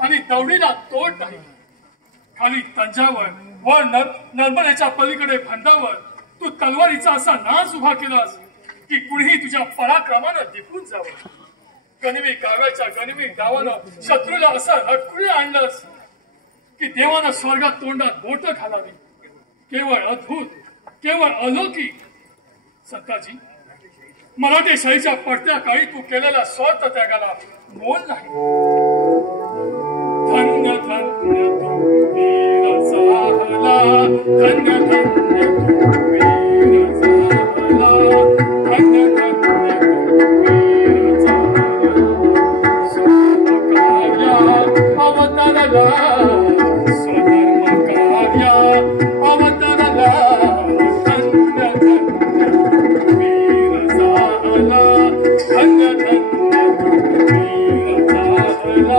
आणि दौडीला तोड नाही. खाली तंजावर व नर्मदेच्या पलीकडे भंडावर तू तलवारीचा असा नाच उभा केलास की कुणीही तुझ्या पराक्रमानं दिपून जावं. गनिमी काव्याच्या गनिमी डावानं शत्रूला असं रटकुळे आणलंस की देवानं स्वर्गात तोंडात बोट घालावी. केवळ अद्भुत, केवळ अलौकिक. संताजी, मराठी शाहीच्या पडत्या काळी तू केलेल्या स्वार्थ त्यागाला मोल नाही. धन्य धन्य तू वीर झाला, धन्य धन्य तू वीर झाला, धन्य धन्य तू वीर झाला. स्वधर्म कार्या अवतरला, स्वधर्म कार्या अवतरला, धन्य धन्य तू वीर झाला, धन्य धन्य तू वीर झाला.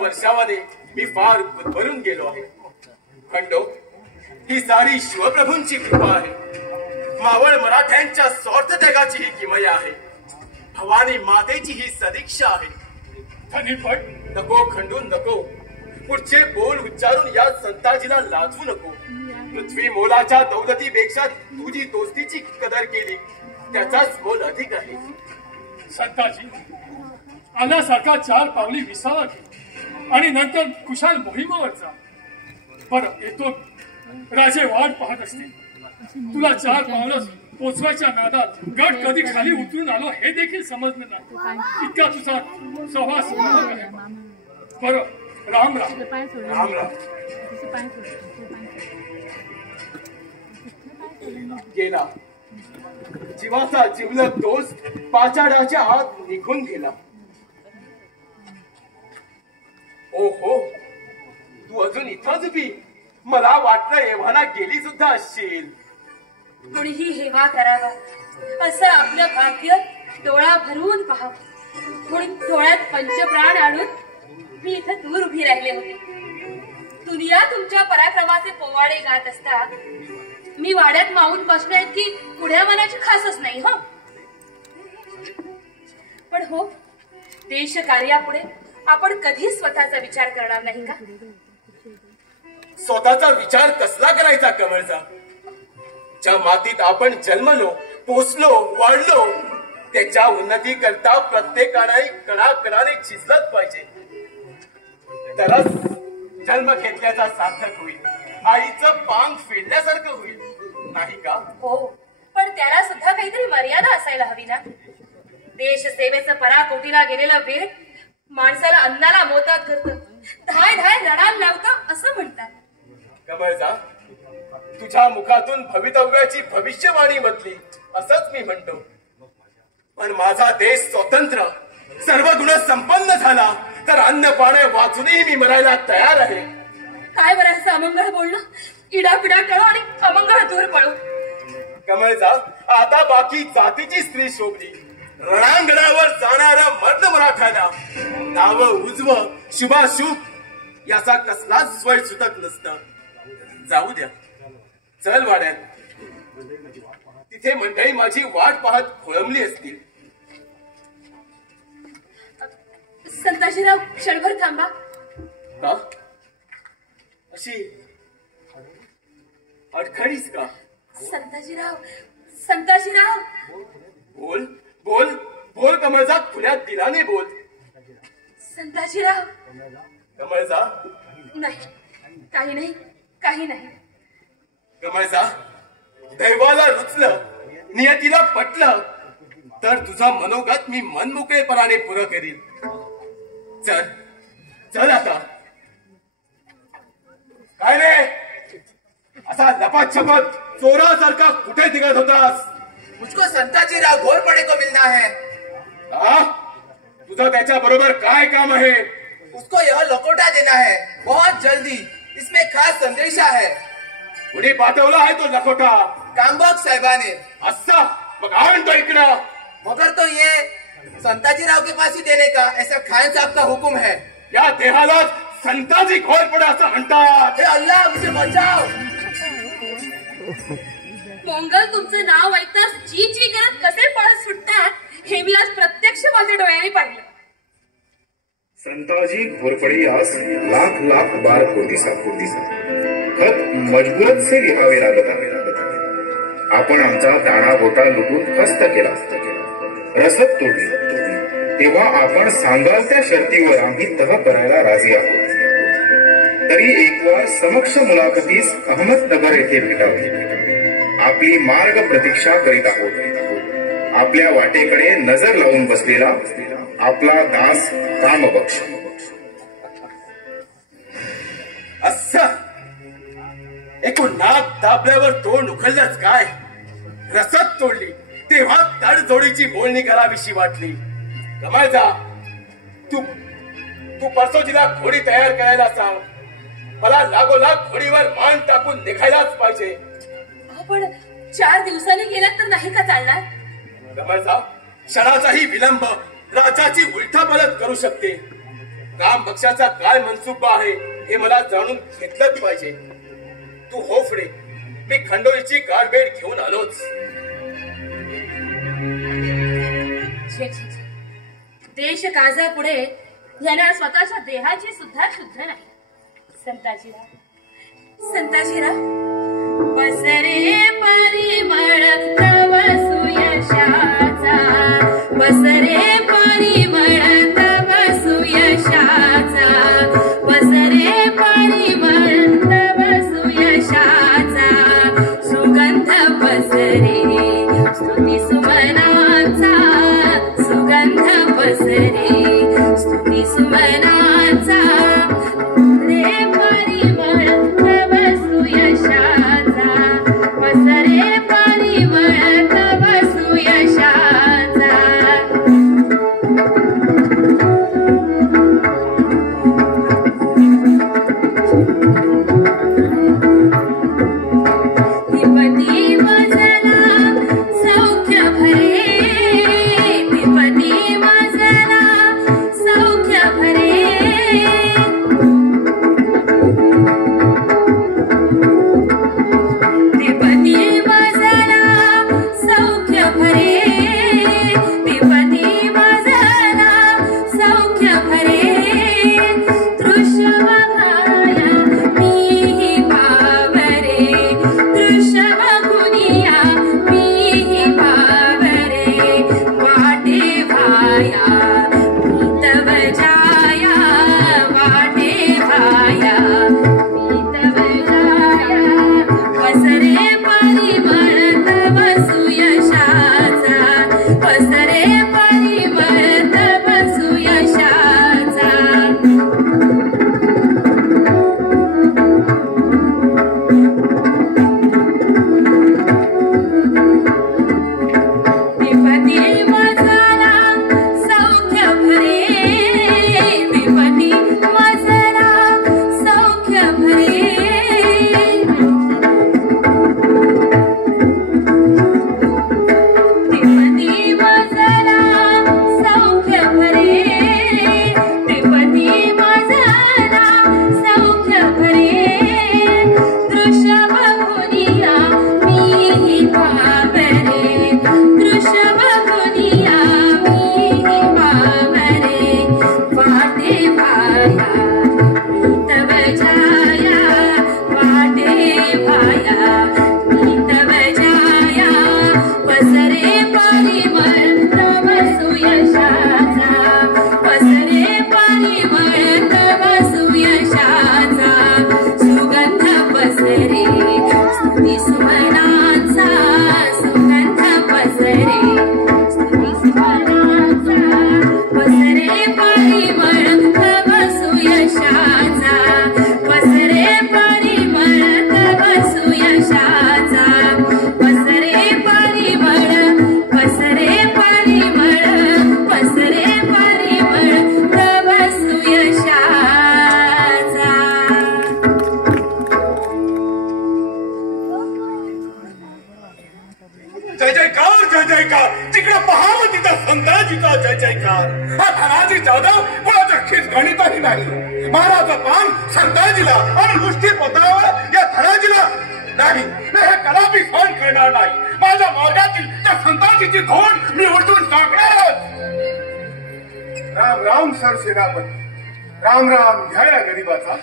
वर्षामध्ये मी फार गुदमरून गेलो आहे. खंडो, ही सारी शिवप्रभूंची कृपा आहे. मावळ मराठ्यांच्या स्वार्थ त्यागाची ही किमया आहे. भवानी मातेची ही सदिक्षा आहे. धनीपट, नको खंडू नको. पुढचे बोल उच्चारून या संताजीला लाजवू नको. पृथ्वी मोलाच्या दौलतीपेक्षा तुझी दोस्तीची कदर केली त्याचाच मोल अधिक आहे. संताजी, आल्यासारखा 4 पावली विसावा घे आणि नंतर कुशाल मोहिमावर जा. बरं येतो. राजे वाट पाहत असतील. तुला 4 पावलं पोचवायच्या नादात गट कधी खाली उतरून आलो हे देखील समजलं नाही. इतका तुझा सहवास आहे. बरं, राम राम. राम राम. गेला जीवाचा जिवलग दोस्त पाचाडाच्या आत निघून गेला. ओहो, तू अजून इथंच उभी. मला वाटलं एव्हाना गेली सुद्धा असशील. कुणीही हेवा करावा असं आपलं भाग्य डोळा भरून पाहावं म्हणून डोळ्यात पंचप्राण आणून मी इथं दूर उभी राहिले होते. दुनिया तुमच्या पराक्रमाचे पोवाडे गात असता मी वाड्यात मावून बसण्या इतकी पुढ्या मनाची खासच नाही. हो, पण हो, देश कार्यापुढे आपण कधीच स्वतःचा विचार करणार नाही का? स्वतःचा विचार कसला करायचा कमळचा? ज्या मातीत आपण जन्मलो, पोचलो, वाढलो, त्याच्या उन्नती करता प्रत्येकाने कणाकणाने झिजलंच पाहिजे. तरच जन्म घेतल्याचा सार्थक होईल, आईचं पांग फेडल्यासारखं होईल, नाही का? हो, पण त्याला सुद्धा काहीतरी मर्यादा असायला हवी ना. देश सेवेचं पराकोटीला गेलेलं वेळ माणसाला अन्नाला मोतात करतं, धाय धाय लढायला लावतं असं म्हणतात. कमळचा, तुझ्या मुखातून भवितव्याची भविष्यवाणी म्हटली असंच मी म्हणतो. पण माझा देश स्वतंत्र, सर्व गुण संपन्न झाला तर अन्न पाणी वाचूनही मी मरायला तयार आहे. काय बरं असं अमंगळ बोलणं? इडापिडा टळो आणि अमंगळ दूर पळो. कमळचा, आता बाकी जातीची स्त्री शोभली. रणांगणावर जाणारा मर्द मराठाला नाव उजव शुभाशुभ याचा कसलाच स्वय सुतक नसता. जाऊ द्या, चल वाड्यात. तिथे मंडळी माझी वाट पाहत खोळंबली असतील. संताजीराव, क्षणभर थांबा. का? अशी अडखळीस का? संताजीराव, संताजीराव. बोल बोल बोल कमळचा, खुल्या दिलाने बोल. संताजीराव. कमळचा, नाही, काही नाही, काही नाही. कमळचा, दैवाला रुचलं, नियतीला पटलं तर तुझा मनोगत मी मनमोकळेपणाने पुरं करील. चल चल आता. काय रे, असा लपाछपत चोरासारखा कुठे निघत होतास? मुझको संताजीराव घोरपड़े को मिलना है. तुझं त्याच्या बरोबर काय काम आहे? उसको यह लकोटा देना है, बहुत जल्दी. इसमें खास संदेशा है. कुणी पाठवला आहे तो लखोटा? कामबोक साहेबाने. असा? मग आण तो इकडं. मगर तो ये संताजीराव के पास ही देने का ऐसा खान साहब का हुक्म है. या देहाला संताजी घोरपडे असं म्हणतात. हे अल्लाह, मुझे बचाव. मोंगल, तुमचं नाव ऐकताच जी जी करत कसे पळत सुटतात हे मी आज प्रत्यक्ष माझ्या डोळ्याने पाहिलं. संताजी घोरपड़े यास लाख लाख बार कोटीसा खत मजबूरत से लिहावे लागत आहे. आपण आमचा दाणा गोटा लुटून हस्त केला, रसद तोडली, तेव्हा आपण सांगाल त्या शर्तीवर आम्ही तह करायला राजी आहोत. तरी एक वार समक्ष मुलाखतीस अहमदनगर येथे भेटावे. आपली मार्ग प्रतीक्षा करीत आहोत. आपल्या वाटेकडे नजर लावून बसलेला आपला दास कामबक्ष. असं एकूण नाक दाबल्यावर तोंड उखललंच काय? रसद तोडली तेव्हा तडजोडीची बोलणी करावीशी वाटली. कमालचा, तू परसोजीला घोडी तयार करायला सांग. मला लागोलाग घोडीवर मान टाकून निघायलाच पाहिजे. पण 4 दिवसांनी गेलात तर नाही का चालणार? कमालचा, क्षणाचाही विलंब राजाची उलथापालट करू शकते. काम पक्षाचा काय मनसुबा आहे हे मला जाणून घेतलंच पाहिजे. तू हो पुढे, मी खंडोळीची गारबेड घेऊन आलोच. देश काजा पुढे यांना स्वतःच्या देहाची सुद्धा शुद्ध नाही. संताजीराव, संताजीराव. बसरे परिमळ तव सुयशाचा, बसरे परिमळ तव सुयशाचा, बसरे परिमळ तव सुयशाचा, सुगंध बसरे स्तुती सुमनाचा, सुगंध बसरे स्तुती सुमनाचा, रे परिमळ तव सुयशा. सुमनांचा सुगंध पसरे, स्तुती सुमनांचा पसरे परिमळ तव सुयशाचा, पसरे परिमळ तव सुयशाचा, पसरे परिमळ, पसरे परिमळ, पसरे परिमळ तव सुयशाचा. जय जयकार, जय जयकार. तिकडे पहावं तिथं संताजीचा जय जयकार. हा धनाजी जाधव कोणाच्या खिसगणितही नाही. महाराजा पान संताजीला आणि मुष्टी पत्रावर या धनाजीला नाही. हे कदापि सहन करणार नाही. माझ्या मार्गातील त्या संताजीची धोंड मी उलटून टाकणारच. राम राम सर सेनापती. राम राम. घ्या या गरीबाचा.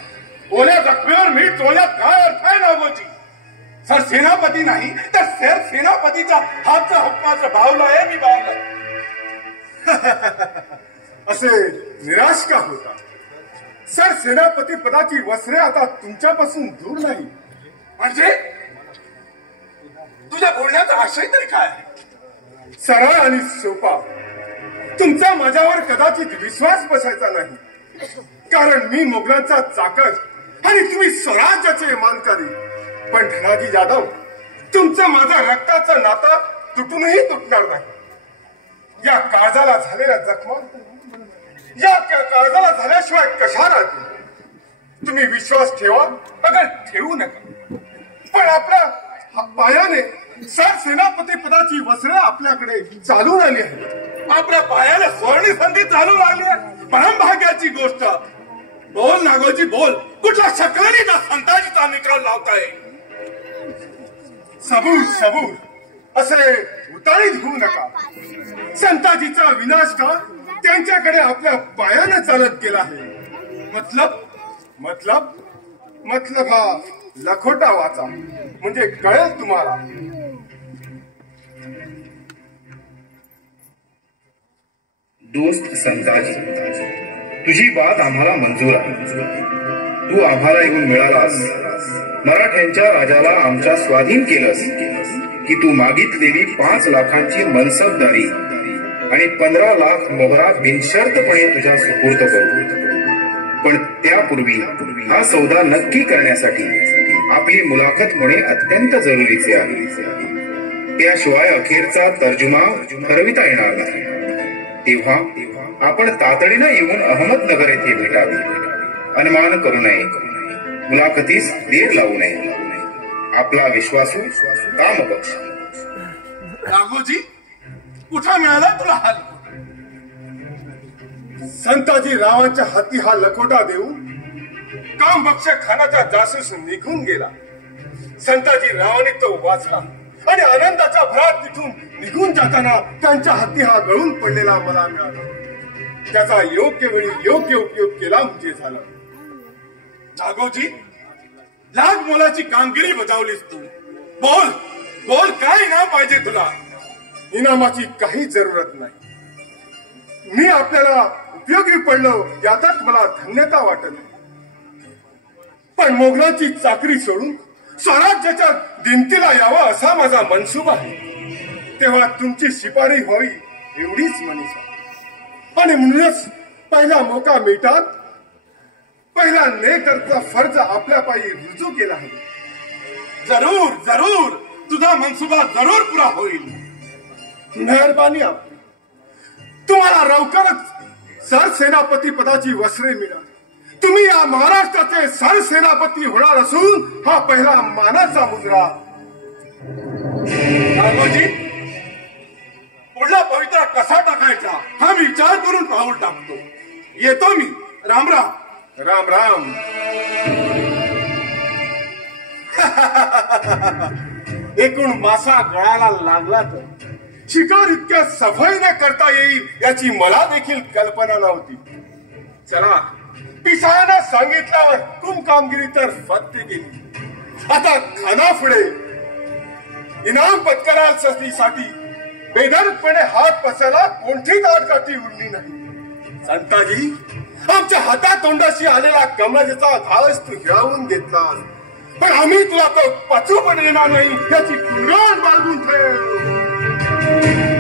ओल्या जखमीवर मी चोळ्यात काय अर्थ आहे नागोजी? सर सेनापती नाही तर सर सेनापतीचा हातचा हक्काचं बावला आहे मी बावला. असे निराश का होता? सर सेनापती पदाची वस्त्रे आता तुमच्यापासून दूर नाही. म्हणजे तुझ्या बोलण्याचा आशय तरी काय आहे? सरळ आणि सोपा. तुमचा माझ्यावर कदाचित विश्वास बसायचा नाही, कारण मी मोगलांचा चाकर आणि तुम्ही स्वराज्याचे मानकरी. पण धनाजी जाधव, तुमचं माझं रक्ताचं नातं तुटूनही तुटणार नाही. या काळजाला झालेल्या जखमा या काळजाला झाल्याशिवाय कशा राहतील? तुम्ही विश्वास ठेवा अगर ठेवू नका. पण आपल्या पायाने सर सेनापती पदाची वस्त्रे आपल्याकडे चालून आली आहे. आपल्या पायाला सुवर्णी संधी चालू लागली आहे. परमभाग्याची गोष्ट. बोल नागोजी बोल. कुठल्या शकलानीचा संताजीचा निकाल लावताय? सबूर सबूर असे उताळीत होऊ नका. संताजीचा विनाश का त्यांच्याकडे आपल्या पायाने चालत गेला आहे. मतलब मतलब मतलब हा लखोटा वाचा म्हणजे कळेल तुम्हाला. दोस्त संताजी, तुझी बात आम्हाला मंजूर आहे. तू आम्हाला येऊन मिळालास, मराठ्यांच्या राजाला आमच्या स्वाधीन केलंस की तू मागितलेली 5 लाखांची मनसबदारी आणि 15 लाख मोहरा बिनशर्तपणे तुझ्या सुपूर्द करू. पण त्यापूर्वी हा सौदा नक्की करण्यासाठी आपली मुलाखत होणे अत्यंत जरुरीचे आहे. त्याशिवाय अखेरचा तर्जुमा ठरविता येणार नाही. तेव्हा आपण तातडीनं येऊन अहमदनगर येथे भेटावे. अनुमान करू नये, मुलाखतीस देर लावू नये. आपला विश्वासू कामपक्ष. नागोजी, कुठं मिळाला तुला हाल? संताजी रावांच्या हाती हा लखोटा देऊन कामबक्ष खानाचा जासूस निघून गेला. संताजी रावांनी तो वाचला आणि आनंदाच्या भरात तिथून निघून जाताना त्यांच्या हाती हा गळून पडलेला मला मिळाला. त्याचा योग्य वेळी योग्य उपयोग केला म्हणजे झालं. नागोजी, लाख मोलाची कामगिरी बजावलीस तू. बोल बोल, काय इनाम पाहिजे तुला? इनामाची काही जरूरत नाही. मी आपल्याला उपयोगी पडलो यातच मला धन्यता वाटत आहे. पण मोगलांची चाकरी सोडून स्वराज्याच्या दिमतीला यावा असा माझा मनसूबा आहे. तेव्हा तुमची शिपारी व्हावी एवढीच मनीषा. आणि म्हणूनच पहिला मोका मिळतात पहिला नेकरचा फर्ज आपल्या पायी रुजू केला आहे. जरूर जरूर, तुझा मनसुबा जरूर पुरा होईल. मेहरबानी आपली. तुम्हाला लवकरच सरसेनापती पदाची वस्त्रे मिळाली. तुम्ही या महाराष्ट्राचे सरसेनापती होणार असून हा पहिला मानाचा मुजरा. नागोजी, पुढला पवित्रा कसा टाकायचा हा विचार करून पाऊल टाकतो. येतो मी. राम राम. राम राम. एकूण मासा गळाला लागला तर शिकार इतक्या सफाईने करता येईल याची मला देखील कल्पना नव्हती. चला, पिसाळ्यानं सांगितल्यावर हुकूम कामगिरी तर फत्ते गेली. आता खानापुढे इनाम पत्करासाठी बेधडकपणे हात पसायला कोणतीच आडकाठी उरली नाही. संताजी, आमच्या हातातोंडाशी आलेला कमळाचा घास तू हिरावून घेतलास पण आम्ही तुला तो पाचू पण येणार नाही याची कुराण बाळगून ठेव.